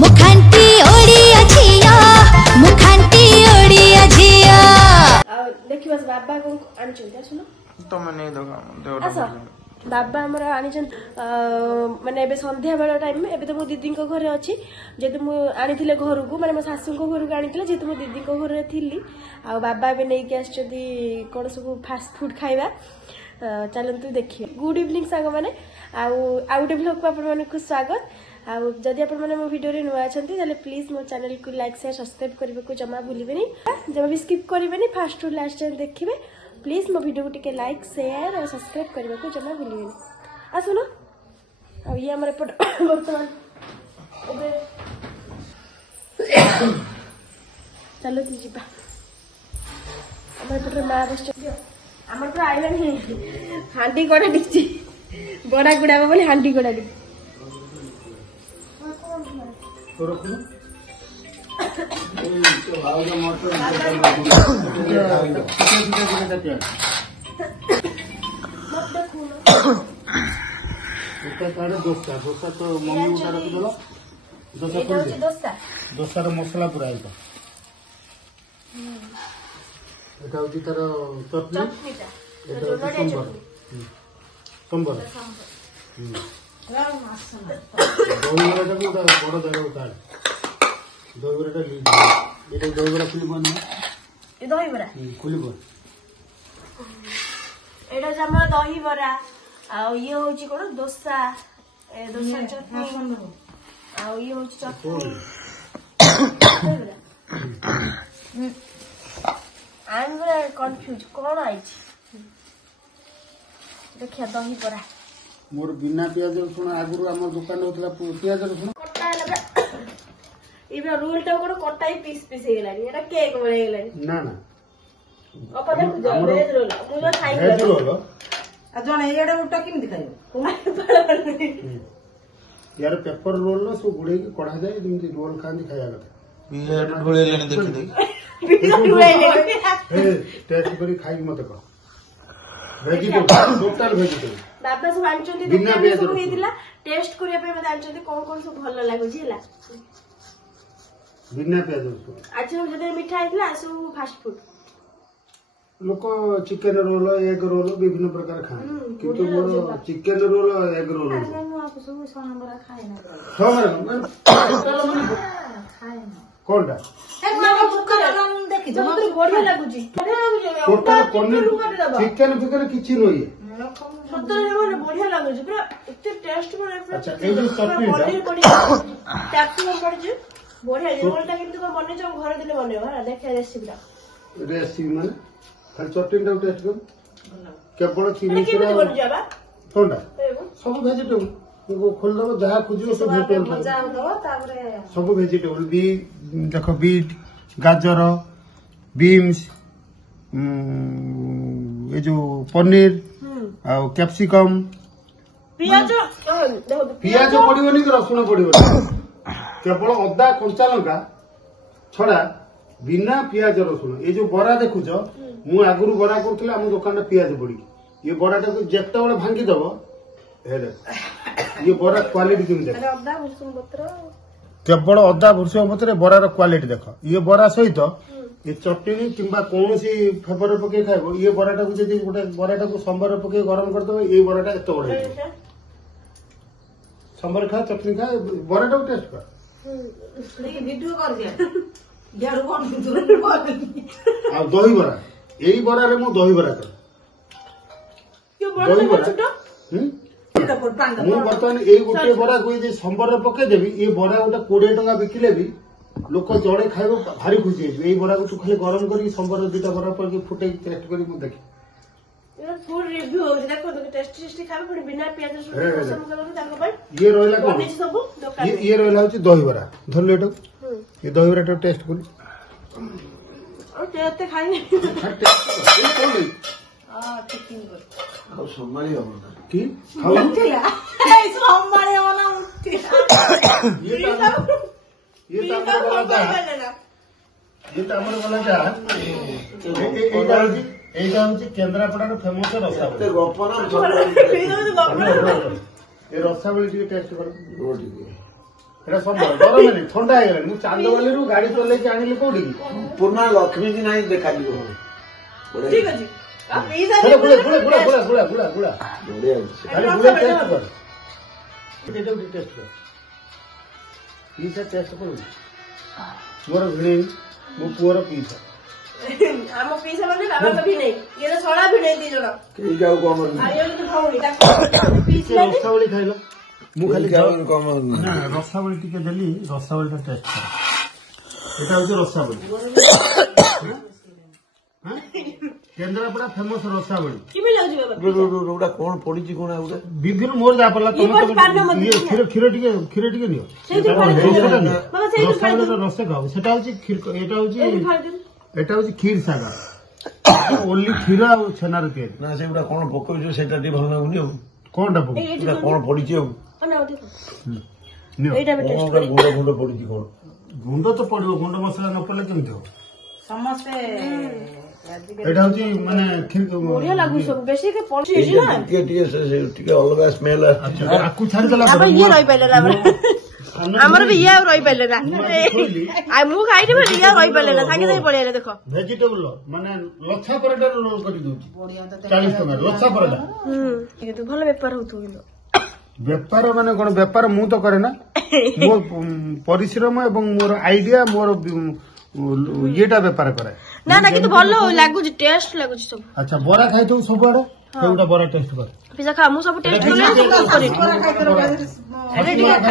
मुखांती ओडिया झिया मुखांती ओडिया झिया देखिबा बाबा को आनि चंदा सुनो तमे नै दगा बाबा हमर आनि चंद माने एबे संध्या बेला टाइम में एबे तो मो दीदी को घरे अछि जेतु मु आनि थिले घर को माने मो सासू को घर को आनि थिले जेतु मो दीदी को घर रे थिली आ बाबा एबे नै के आछथि कोन सब फास्ट फूड खाइबा चलंतु देखिए। गुड इवनिंग सांग माने आउ गोटे ब्लॉग को आपण माने खूब स्वागत। आउ जदि आपण माने मो वीडियो रे नुआ अछंती ताले प्लीज मो चैनल को लाइक शेयर सब्सक्राइब करबे को जमा भूलिबेनी जमा भी स्किप करबेनी फास्ट टू लास्ट टाइम देखिबे प्लीज मो वीडियो को टिके लाइक शेयर और सब्सक्राइब करबे को जमा भूलिबेनी। आ सुनो आ ये हमर पट वर्तमान ओबे चलो ती जिबा हमर पट मा बस हमर तो आइला नहीं हांडी गोडा दिछि बड़ा गुडा बोले हांडी गोडा दिछि दोसा तो मम्मी उठा रखी देलो दोसा रो मसला पूरा आइता एटा होची तार चटनी एटा होची संबर दहीबड़ा को बड़ जगह उतार दहीबड़ा ये दहीबड़ा खुलिबन ए दहीबड़ा खुलिबन एटा जमा दहीबड़ा आ ये होची कोन डोसा ए डोसा चटनी आ ये होची चटनी आई एम वेरी कंफ्यूज कोन आइछि देखिया दहीबड़ा मोर बिना प्याज रसुण आगुरु हमर दुकान होतला प्याज रसुण कट्टा लगा इबे रोल टा कोन कट्टाई पीस पीस हे गेलानी एटा केक बने गेलानी ना ना अपा देखु जो वेज रोल मु जो खाइ वेज रोल आ जने एडा उटा किमि खाइबो यार पेपर रोल न सो गुडे की कढा जाय जेमति रोल खांदी खाया कथा ये ढोले लेने देखि ए टेस्ट करी खाइ मत को वेजिटेबल टोटल वेजिटेबल बाबा सब आनचोंदी बिना प्याज सब हेदिला टेस्ट करिया पे मते आनचोंदी कोन सब भलो लागो जिला बिना प्याज रसुण आज जदे मिठा हेदिला सब फास्ट फूड लोक चिकन रोल एग रोल विभिन्न प्रकार खाए किंतु मोर चिकन रोल एग रोल कोनटा बढ़िया लागुची टोटल पनीर चिकन फिकन किछि नोई सत्तर बढ़िया लागुची पूरा एते टेस्ट बने अच्छा ए जो चटनी पनीर बढ़िया टैक्सी पड़छ बढ़िया रोलटा किंतु को बने जो घर दिले बने हा देखा रेसिपी माने खाली चटनी टा टेस्ट कर केवल चीनी केबे बन जाबा कोनटा सब वेजिटेबल को खोल दबो जहा खोजियो सब वेजिटेबल मजा आउतबो तापरे सब वेजिटेबल भी देखो बीट गाजर बीन्स ये जो पनीर आ कैप्सिकम पियाज पड़ोनी तो रसुण पड़ोनी केवल अदा कंचा लंका छड़ा बिना पियाज रसुण ये जो बरा देखुच मु आगुरु बरा करथिला हम दुकान रे पियाज पड़ी ये बराटा को जेते बेले भांगी दबो ये बरा क्वालिटी केम देख अदा भुसुम पत्र केवल अदा भुसुम पत्र बरार क्वालिटी देख ये बरा सहित ये चटनी किंबा कौन सी फेबर पके खाइबो ये बराटा को जदी गोटे बराटा को संबर पके गरम कर दबो ये बराटा एत बड़े संबर खा चटनी खा बराटा को टेस्ट कर देखि वीडियो कर दिया यार कोन दूर आ दही बरा एई बरा रे मु दही बरा कर क्यों बड़ा छोटा मु बर्तमान एई गोटे बरा को जे संबर पके देबी ये बरा गोटे 20 टका बिकिले भी लोक जड़े खाइबो भारी खुशी हे एई बरा को तू खाली गरम करी संबर दुटा बरा पर फुटे टेस्ट करी मु देखि ये फूड रिव्यू हो देखो तो टेस्टी टेस्टी खाबो फिर बिना प्याज रसुण पसंद करो ताको भाई ये रोइला को सब दुकान ये रोइला होची दही बरा धरले एटो ये दही बरा टेस्ट करी और तेते खाई ये कोन ले चिकन कर खाओ संभाली हो की खाओ ए सोमवार वाला उठी ये तो हमर वाला था ये तो हमर वाला था एटा होची केंद्रापड़ा फेमस रसावली गपना ए रसावली टेस्ट करो ଏଇଟା ସମ୍ବର ଗରମ ନାହିଁ ଥଣ୍ଡା ହେଇଗଲାଣି ମୁଁ ଚାନ୍ଦବାଲିରୁ ଗାଡି ଚଲେଇକି ଆଣିଲି କୋଉଠିକି ପୁରୁଣା ଲକ୍ଷ୍ମୀ କି ନାହିଁ ଦେଖାଯିବ ଠିକ ଅଛି ଆଉ ପିଇସା ଗୁଳା ଗୁଳା ଗୁଳା ଗୁଳା ଗୁଳା ଗୁଳା ଗୁଳା ଗୁଳା ବଢିଆ ଅଛି। ଖାଲି ଗୁଳା ଟେଷ୍ଟ କର ଏଇଟା ଗୋଟେ ଟେଷ୍ଟ କର ପିଇସା ଟେଷ୍ଟ କରୁଛି ମୋର ଭିଣେଇ ମୋ ପୁଅର ପିଇସା ଆମ ପିଇସା ମାନେ ବାବାଙ୍କ ଭିଣେଇ ଇଏ ତ ଶଳା ଭିଣେଇ 2 ଜଣ କେହି କାହାକୁ କମ ଆଉ ଇଏ ହଉଛି ଭଉଣୀ ପିଇସି ରସାବଳି ଖାଇଲ ମୁଁ ଖାଲି କାହାକୁ କମ ନା ରସାବଳି ଟିକେ ଦେଲି ରସାବଳିଟା ଟେଷ୍ଟ କର ଏଟା ହଉଛି ରସାବଳି କେନ୍ଦ୍ରାପଡ଼ା ଫେମସ ରସାବଳି କେମିତି ଯାଉଛି ବାବା ଗୋଟା କଣ ପଡିଛି କଣ ଆଉ ଗୋଟେ ବିଭିନ୍ନ ମୋର ଯାହା ପଡିଲା ତମେ କ୍ଷୀର ଟିକେ ନିଅ ରସାବଳିର ରସ ଖାଅ ସେଟା ହଉଛି ଏଟା ହଉଛି କ୍ଷୀର ଶାଗ ଓନ୍ଲି କ୍ଷୀର ଆଉ ଛେନାରେ ତିଆରି ନା ସେଗୁଟା କଣ ପକଉଛ ସେଇଟା ଟିକେ ଭଲ ଲାଗୁନି ଆଉ କଣଟା ପକଉ ଏଇଟା କଣ ପଡିଛି ଆଉ ନିଅ ଏଇଟା ବି ଟେଷ୍ଟ କଣ ଗୁଣ୍ଡ ଗୁଣ୍ଡ ପଡିଛି କଣ ଗୁଣ୍ଡ ତ ପଡିବ ଗୁଣ୍ଡ ମସଲା ନ ପଡିଲେ କେମିତି ହବ ସମସ୍ତେ ଏଇଟା ହଉଛି ମାନେ ବଢିଆ ଲାଗୁଛି ସବୁ ବେଶୀ କି ପଡୁଛି ଏଇଟା ଟିକେ ଟିକେ ଟିକେ ଅଲଗା ସ୍ମେଲ ଆସୁଛି ଆକୁ ଛାଡିଦେଲା ତାପରେ ଇଏ ରହିପାରିଲେ ନା ଆମର ବି ଇଏ ଆଉ ରହିପାରିଲେ ନା ଆଉ ମୁଁ ଖାଇଛି ବୋଲି ଇଏ ରହିପାରିଲେ ନା ସାଙ୍ଗେ ସାଙ୍ଗେ ପଳେଇଲେ ଦେଖ ଭେଜିଟେବୁଲ ମାନେ ଲଛା ପରଟା ରୋଲ କରିଦଉଛି 40 ଟଙ୍କା ଲଛା ପରଟା କିନ୍ତୁ ଭଲ ବେପାର ହଉଥିବ କିନ୍ତୁ ବେପାର ମାନେ କଣ ବେପାର ମୁଁ ତ କରେ ନା ମୋ ପରିଶ୍ରମ ଏବଂ ମୋର ଆଇଡିଆ ମୋର ଇଏଟା ବେପାର କରେ ନା ନା କିନ୍ତୁ ଭଲ ଲାଗୁଛି ଟେଷ୍ଟ ଲାଗୁଛି ସବୁ ଆଚ୍ଛା ବରା ଖାଇଥିବୁ ସବୁଆଡେ ସେଗୁଟା ବରା ଟେଷ୍ଟ କର ପିଜା ଖା ମୁଁ ସବୁ ଟେଷ୍ଟ କଲି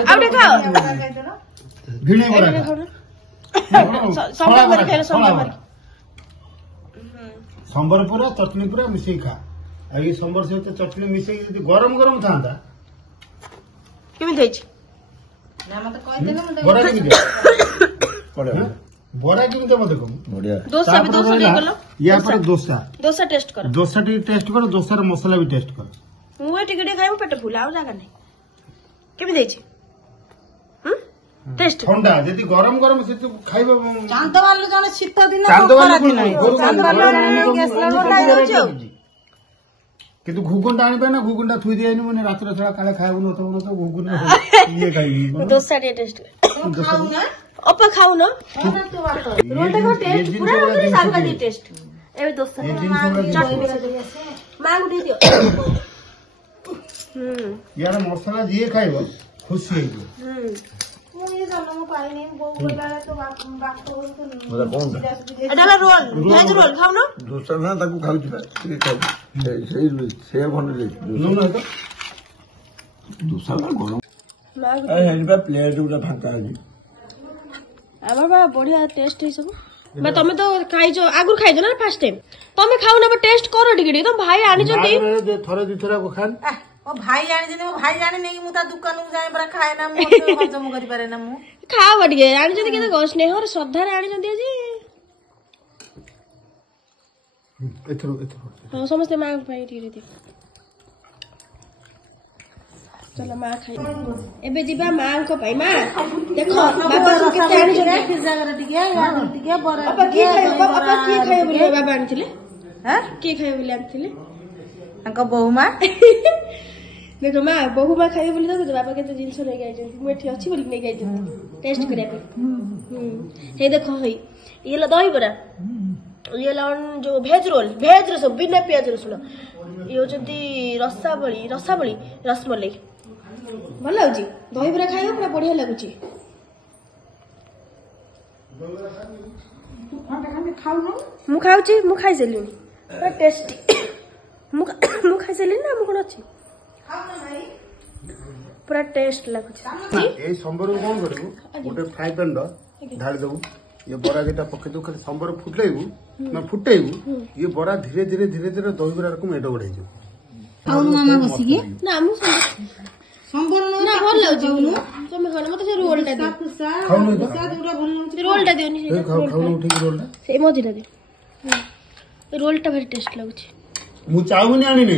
ଆଉ ଟିକେ ଖାଅ ଭିଣେଇ ବରା ସମ୍ବରପୁରା ଚଟଣି ପୁରା ମିଶେଇ ଖା ଆଉ ଏଇ ସମ୍ବର ସହିତ ଚଟଣି ମିଶେଇକି ଯଦି ଗରମ ଗରମ ଥାନ୍ତା କେମିତି ହେଇଛି ମତେ କହିଦେଲେ ମୁଁ ବରା କେମିତି ବରା କେମିତି ମତେ କହ ବଢିଆ ଦୋସା ବି ଦୋସା ଟିକେ କଲ ୟା ପରେ ଦୋସା ଦୋସା ଟେଷ୍ଟ କର ଦୋସା ଟିକେ ଟେଷ୍ଟ କର ଦୋସାର ମସଲା ବି ଟେଷ୍ଟ କର ମୁଁ ଏ ଟିକେ ଟିକେ ଖାଇବୁ ପେଟ ଫୁଲ ଆଉ ଜାଗା ନାହିଁ କେମିତି ହେଇଛି ଟେଷ୍ଟ ଥଣ୍ଡା ଯଦି ଗରମ ଗରମ ସେ ଖାଇବ ଚାନ୍ଦବାଲି ଜଣେ ଶୀତ ଦିନ କିନ୍ତୁ ଘୁଗୁନଟା ଆଣିପାରେ ନା ଘୁଗୁନଟା ଥୁଇ ଦିଏନି ମାନେ ରାତିରେ ଛଡା କାଳେ ଖାଇବୁ ନଥିବ ଘୁଗୁନ ଇଏ ଖାଇବି ଦୋସା ଟିକେ ଟେଷ୍ଟ ଅପା ଖାଉନ ରୋଲଟା କଣ ଟେଷ୍ଟ ପୁରା ଶାଗ ଟିକେ ଟେଷ୍ଟ ଏବେ ଦୋସା ମାଙ୍କୁ ଟିକେ ଦିଅ ୟାର ମସଲା ଯିଏ ଖାଇବ ଖୁସି ହେଇଯିବ ଏଟା ହେଲା ରୋଲ ଭେଜ ରୋଲ ଖାଉନ ଦୋସା ନା ତାକୁ ଖାଉଛି ଟିକେ ଖାଉଛି ସେ ଭଲ ଦୋସା ଗରମ ପ୍ଲେଟ ଗୁଟା ଫାଙ୍କା ଅଛି ଆମର ବା ବଢିଆ ଟେଷ୍ଟ ହେଇ ସବୁ ତମେ ତ ଖାଇଛ ଆଗରୁ ଖାଇଛ ନା ଫାର୍ଷ୍ଟ ଟାଇମ ତମେ ଖାଉନ ଟେଷ୍ଟ କର ଟିକେ ଟିକେ ତମ ଭାଇ ଆଣିଛନ୍ତି ଥରେ ଦିଥର ଖାନ୍ ମୋ ଭାଇ ଜାଣିଛନ୍ତି ମୋ ଭାଇ ଜାଣିନି କି ମୁଁ ତା ଦୋକାନକୁ ଯାଇ ପରା ଖାଏ ନା ମୁଁ ହଜମ କରିପାରେ ନା ମୁଁ ଖାଅ ଟିକେ ଆଣିଛନ୍ତି କେତେ ସ୍ନେହର ଶ୍ରଦ୍ଧାରେ ଆଣିଛନ୍ତି ଆଜି ହଁ ସମସ୍ତେ ମାଙ୍କ ପାଇଁ ଟିକେ ଦିଅ चलो माँ खाई एबे जीवा माँ को पाई माँ देखो बाबा को केते आनी जने पिज्जा कर टिके टिके बरा बाबा की खाए बोले बाबा आनिथिले हां की खाए बोले आनिथिले अंका बहुमा देखो माँ बहुमा खाए बोले तो बाबा केते जिंस नै गाइ जंती मु एठी अछि बोली नै गाइ जंती टेस्ट करिया पे हे देखो हई ये ला दही बरा ये ला जो वेज रोल रे सब बिना प्याज रसुण ये होचंती रसाबली रसमलाई ଭଲ ଲାଗୁଛି ଦହିବରା ଖାଇବା ପୁରା ବଢିଆ ଲାଗୁଛି ମୁଁ ଖାଉଛି ମୁଁ ଖାଇସାରିଲିଣି ପୁରା ଟେଷ୍ଟି ମୁଁ ଖାଇସାରିଲିଣି ନା ମୁଁ କଣ ଅଛି ପୁରା ଟେଷ୍ଟ ଲାଗୁଛି ଏଇ ସମ୍ବରକୁ କଣ କରିବୁ ଗୋଟେ ଫ୍ରାଏ ପ୍ୟାନ ଢାଳି ଦବୁ ଇଏ ବରା ଦିଟା ପକେଇ ଦବୁ ଖାଲି ସମ୍ବର ଫୁଟେଇବୁ ନା ଫୁଟେଇବୁ ଇଏ ବରା ଧୀରେ ଧୀରେ ଧୀରେ ଧୀରେ ଦହିବରା ରକମ ଏଡ ବଡ ହେଇଯିବ ମାମା ବସିକି ନା ମୁଁ ସମ୍ବର ନା ଭଲ ଲାଗୁଛି ତମେ ଖାଅ ମତେ ସେ ରୋଲଟା ଦିଅ ରୋଲଟା ଦିଅନି ସେ ମଝିଟା ଦିଅ ରୋଲଟା ଭାରି ଟେଷ୍ଟ ଲାଗୁଛି ମୁଁ ଚାଉମିନ ଆଣିନି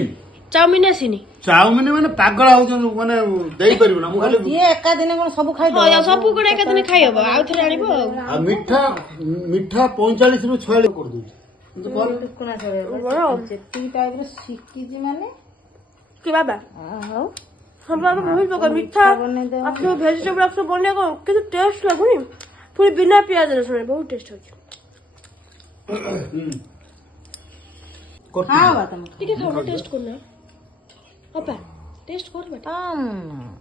ଚାଉମିନ ଆସିନି ଚାଉମିନ ମାନେ ପାଗଳ ହଉଛନ୍ତି ମାନେ ଦେଇପାରିବୁ ନା ମୁଁ ଖାଲି ଇଏ ଏକା ଦିନେ କଣ ସବୁ ଖାଇବ ସବୁ କଣ ଏକା ଦିନେ ଖାଇହବ ଆଉ ଥରେ ଆଣିବ ଆଉ ମିଠା 45 ରୁ 46 କରିଦଉଛି ଯେତିକି ଟାଇପର ଶିଖିଛି ମାନେ କି ବାବା ହଉ हम बाबा बहुत प्रकार मीठा आप सब वेजिटेबल आप सब बने को कितु टेस्ट लागुनी पूरी बिना प्याज रसुन बहुत टेस्ट होची हाँ बात हम ठीक है खाओ टेस्ट करना अपा टेस्ट कर बेटा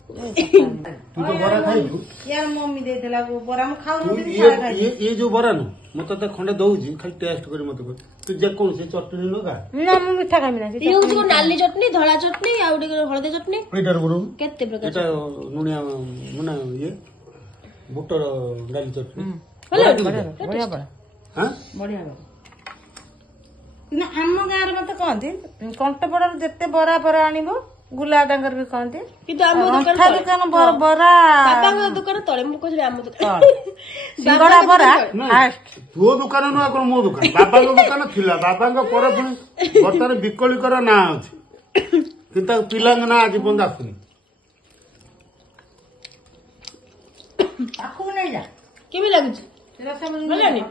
तू तो बरा खाइबु यार मम्मी दे देला वो बरा हम खाऊ तू नहीं ये जो बरा नु मते त खंडे दउजी खाली टेस्ट करी मते को तू जे कोन से चटनी लगा ना मैं मीठा खाइबी ना ये होची को नाली चटनी धळा चटनी आ उडी हळदी चटनी एटार गुरु केते प्रकार एटा नुनिया मुना ये बुटर डाली चटनी बढ़िया बढ़िया बड़ा हां बढ़िया बड़ा ना हम गाँव मत कहती कंटपड़ा जिते बरा बरा आनिबो गुला डांगर भी कहती किंतु हम दुकान दुकान बरा बाबा को दुकान तळे मु कहले हम दुकान सिंगड़ा बरा फास्ट तू दुकान नु आकर मो दुकान बाबा को दुकान थिला बाबा को पर पुनी बर्तन बिकलिकर ना अछि किंतु पिलांग ना आज बंद आसुनी आखु नहीं जा केमी लागुची तेरा सब भलानी